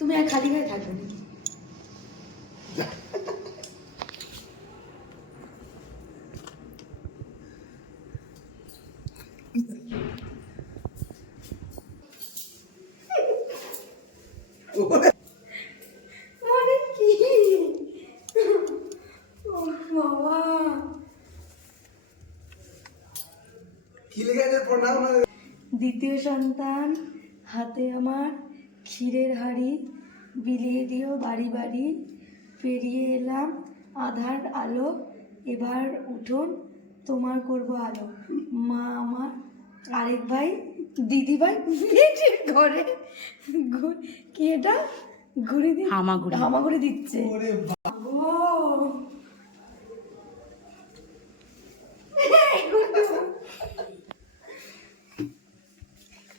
তুমি আর খালি গায়ে থাকবে নাকি? মানে কি বাবা, দ্বিতীয় সন্তান, হাতে আমার ক্ষীরের হাঁড়ি, বিলিয়ে দিও বাড়ি বাড়ি, পেরিয়ে এলাম আধার আলো, এবার উঠোন তোমার করব আলো। মা আমার, আরেক ভাই, দিদি ভাই ঘরে কি এটা ঘুরে হামাগুড়ি দিচ্ছে।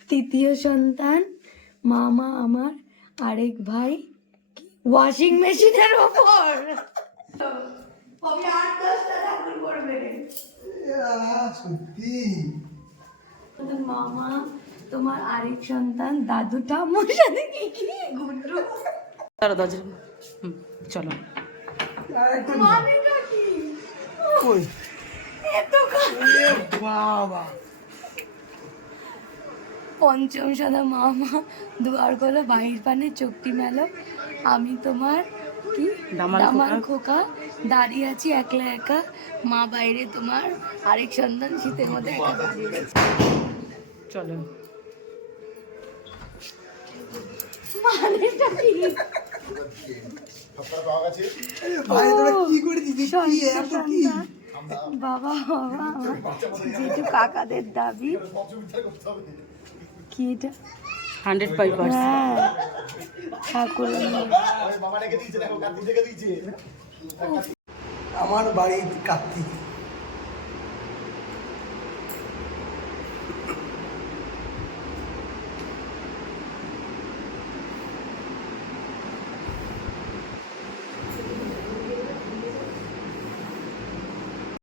তৃতীয় সন্তান, মামা আমার, আরেক ভাই, ওয়াশিং মেশিনের ওপর মামা তোমার আরেক সন্তান, দাদু ঠাম্মার সাথে কি কি ঘুরলো। চলো বাবা। পঞ্চম সদা, মামা দুয়ার গলো বাহির পানে চোখটি মেলো, আমি তোমার কি দামার খোকা, দাঁড়িয়ে আছি একলা একা, মা বাইরে, তোমার আরেক সন্তান শীতের মধ্যে একা দাঁড়িয়ে গেছে। চলো মানেটা কি? বাবা বাবা যেটু কাকাদের দাবি কি এটা 100%। হ্যাঁ ঠাকুর। আমার বাড়ি কার্তিক।